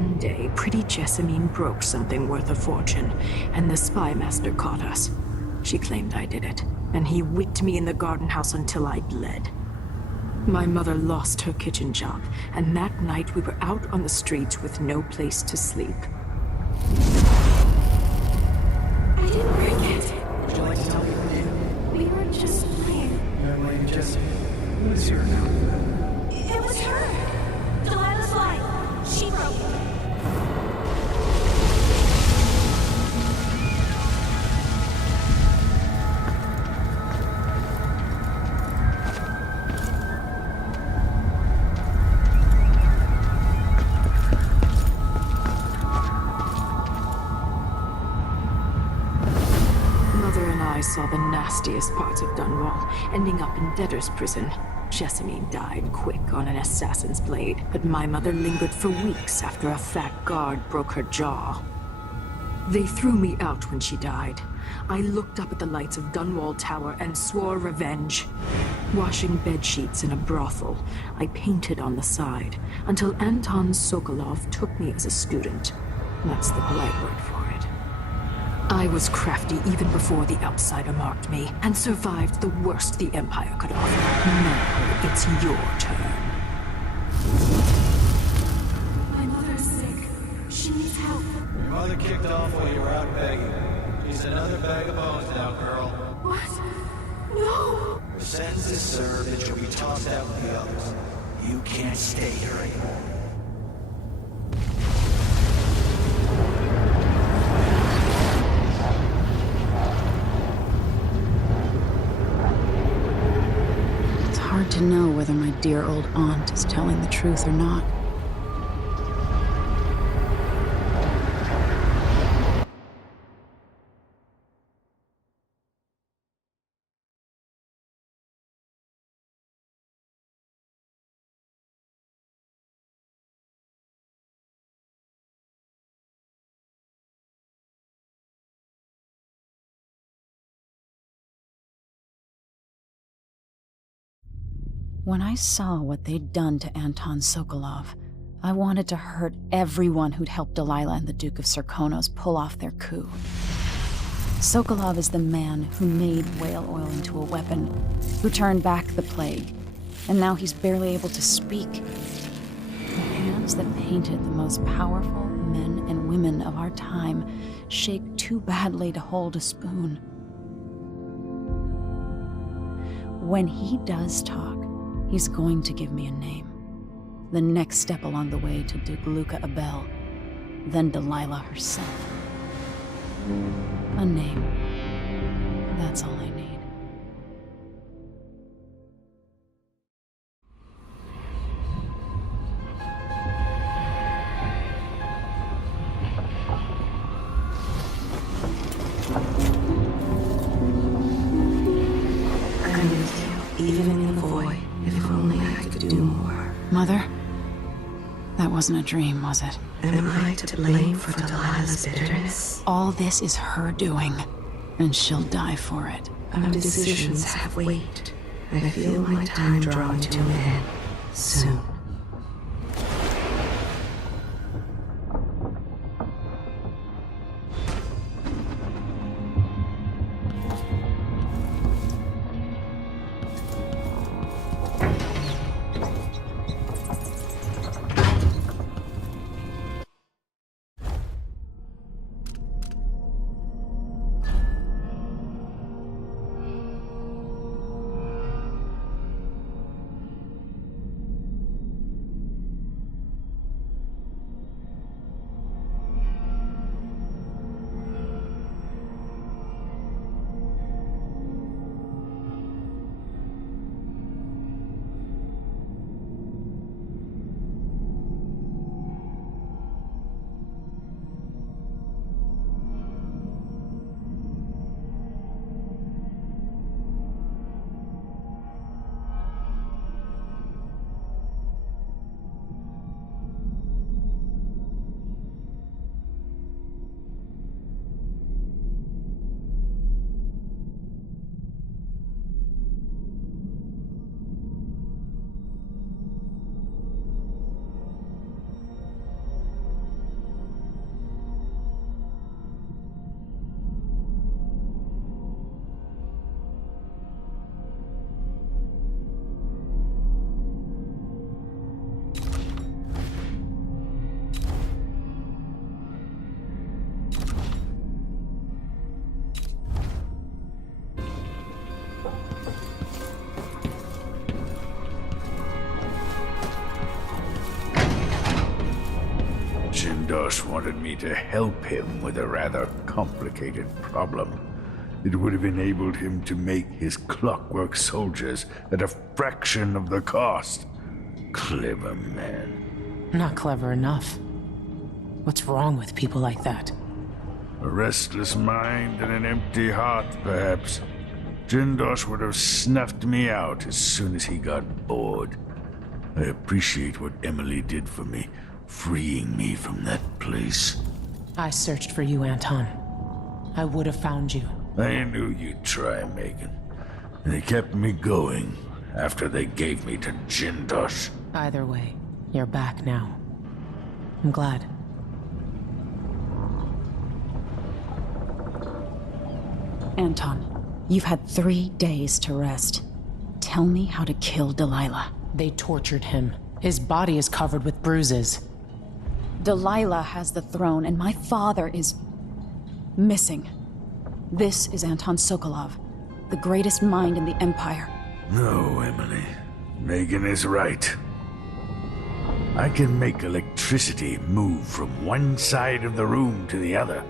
One day, pretty Jessamine broke something worth a fortune, and the spy master caught us. She claimed I did it, and he whipped me in the garden house until I bled. My mother lost her kitchen job, and that night we were out on the streets with no place to sleep. I didn't break it. Would you like to tell me what you did? We were just playing. You're playing Jessie. Who is here now? It was her. Delilah's light. She broke it. I saw the nastiest parts of Dunwall, ending up in debtor's prison. Jessamine died quick on an assassin's blade, but my mother lingered for weeks after a fat guard broke her jaw. They threw me out when she died. I looked up at the lights of Dunwall Tower and swore revenge. Washing bedsheets in a brothel, I painted on the side, until Anton Sokolov took me as a student. That's the polite word for it. I was crafty even before the outsider marked me, and survived the worst the Empire could offer. Now it's your turn. My mother's sick. She needs help. Your mother kicked off while you were out begging. She's another bag of bones now, girl. What? No! Her sentence is served and she'll be tossed out with the others. You can't stay here anymore. Hard to know whether my dear old aunt is telling the truth or not. When I saw what they'd done to Anton Sokolov, I wanted to hurt everyone who'd helped Delilah and the Duke of Serkonos pull off their coup. Sokolov is the man who made whale oil into a weapon, who turned back the plague, and now he's barely able to speak. The hands that painted the most powerful men and women of our time shake too badly to hold a spoon. When he does talk, he's going to give me a name. The next step along the way to Duke Luca Abel, then Delilah herself. A name. That's all I need. I'm with you, even in the void. If only I could do more. Mother? That wasn't a dream, was it? Am I to blame for Delilah's bitterness? All this is her doing, and she'll die for it. Our decisions have weight. I feel my time drawing to an end. Soon. Jindosh wanted me to help him with a rather complicated problem. It would have enabled him to make his clockwork soldiers at a fraction of the cost. Clever man. Not clever enough. What's wrong with people like that? A restless mind and an empty heart, perhaps. Jindosh would have snuffed me out as soon as he got bored. I appreciate what Emily did for me, freeing me from that place. I searched for you, Anton. I would have found you. I knew you'd try, Megan. They kept me going after they gave me to Jindosh. Either way, you're back now. I'm glad. Anton, you've had 3 days to rest. Tell me how to kill Delilah. They tortured him. His body is covered with bruises. Delilah has the throne, and my father is missing. This is Anton Sokolov, the greatest mind in the Empire. No, Emily. Megan is right. I can make electricity move from one side of the room to the other,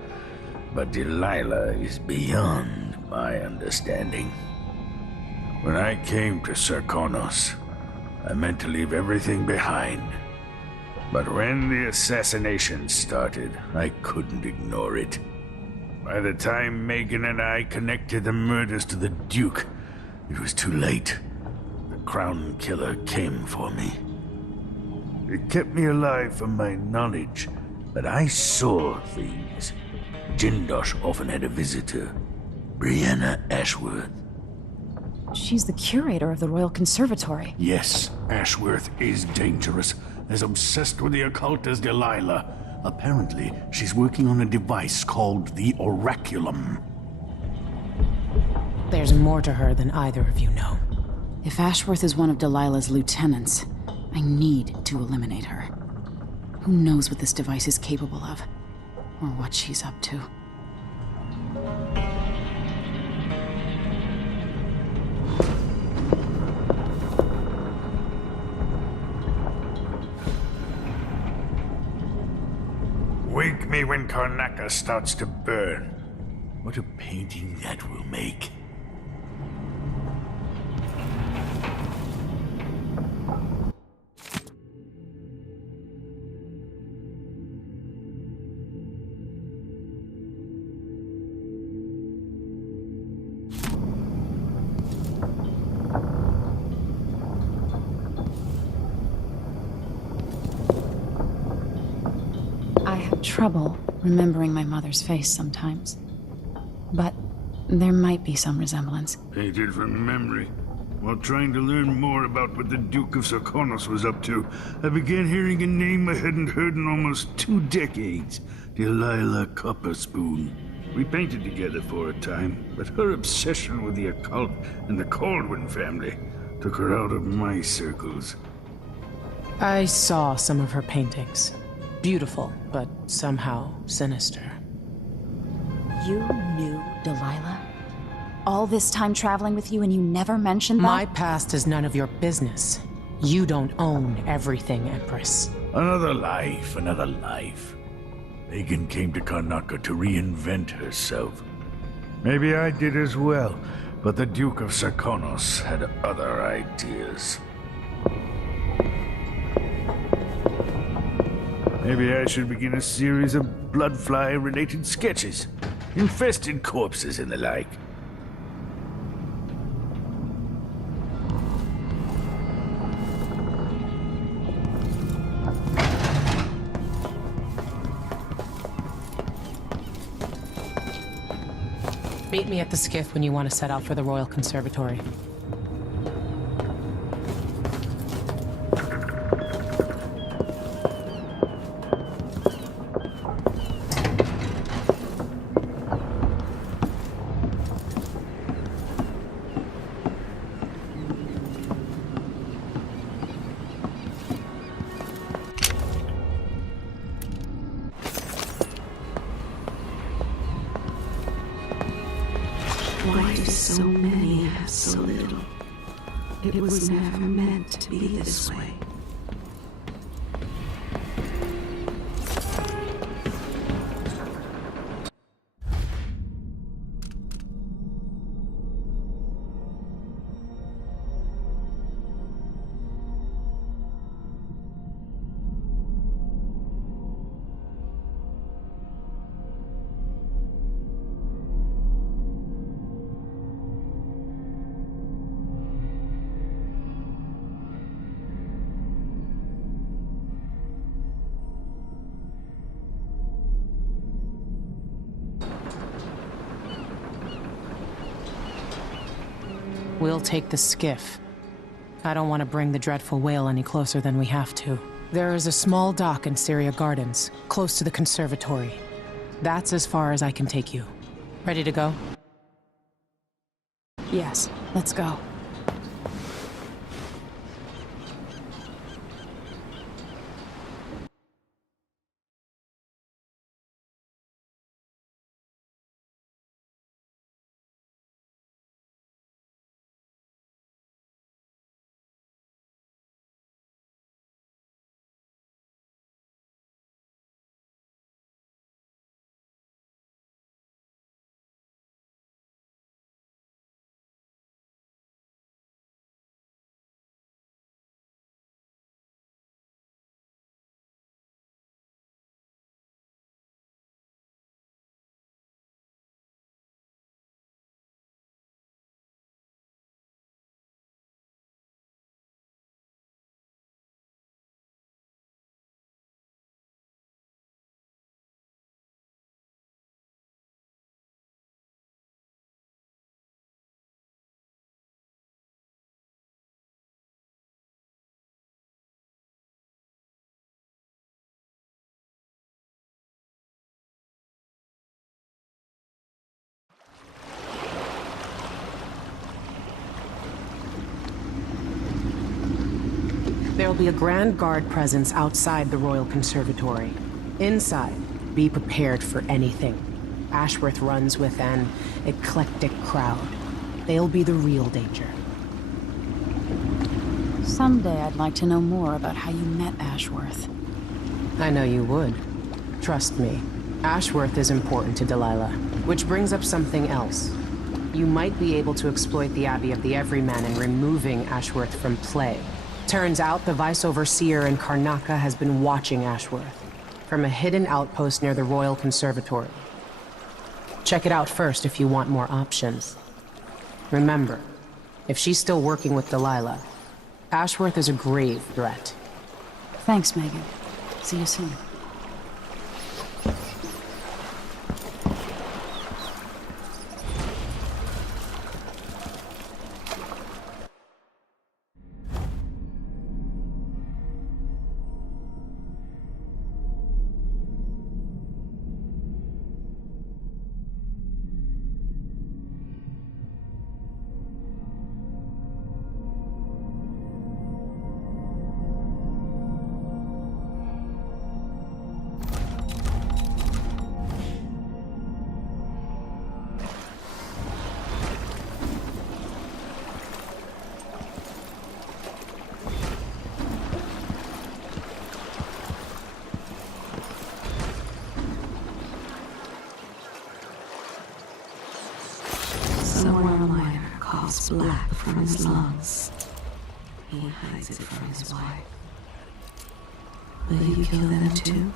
but Delilah is beyond my understanding. When I came to Serkonos, I meant to leave everything behind. But when the assassination started, I couldn't ignore it. By the time Megan and I connected the murders to the Duke, it was too late. The Crown Killer came for me. It kept me alive from my knowledge, but I saw things. Jindosh often had a visitor, Brianna Ashworth. She's the curator of the Royal Conservatory. Yes, Ashworth is dangerous, as obsessed with the occult as Delilah. Apparently, she's working on a device called the Oraculum. There's more to her than either of you know. If Ashworth is one of Delilah's lieutenants, I need to eliminate her. Who knows what this device is capable of, or what she's up to. Wake me when Karnaca starts to burn. What a painting that will make. I have trouble remembering my mother's face sometimes. But there might be some resemblance. Painted from memory. While trying to learn more about what the Duke of Serkonos was up to, I began hearing a name I hadn't heard in almost 2 decades. Delilah Copperspoon. We painted together for a time, but her obsession with the occult and the Caldwin family took her out of my circles. I saw some of her paintings. Beautiful, but somehow sinister. You knew Delilah? All this time traveling with you and you never mentioned that? My past is none of your business. You don't own everything, Empress. Another life, another life. Megan came to Karnaca to reinvent herself. Maybe I did as well, but the Duke of Serkonos had other ideas. Maybe I should begin a series of bloodfly-related sketches. Infested corpses and the like. Meet me at the skiff when you want to set out for the Royal Conservatory. Why do so many have so little? It was never meant to be this way. We'll take the skiff. I don't want to bring the dreadful whale any closer than we have to. There is a small dock in Syria Gardens, close to the conservatory. That's as far as I can take you. Ready to go? Yes, let's go. There'll be a Grand Guard presence outside the Royal Conservatory. Inside, be prepared for anything. Ashworth runs with an eclectic crowd. They'll be the real danger. Someday I'd like to know more about how you met Ashworth. I know you would. Trust me. Ashworth is important to Delilah. Which brings up something else. You might be able to exploit the Abbey of the Everyman in removing Ashworth from play. Turns out the Vice Overseer in Karnaca has been watching Ashworth from a hidden outpost near the Royal Conservatory. Check it out first if you want more options. Remember, if she's still working with Delilah, Ashworth is a grave threat. Thanks, Megan. See you soon. Somewhere a miner coughs black from his lungs. He hides it from his wife. Will you kill them too?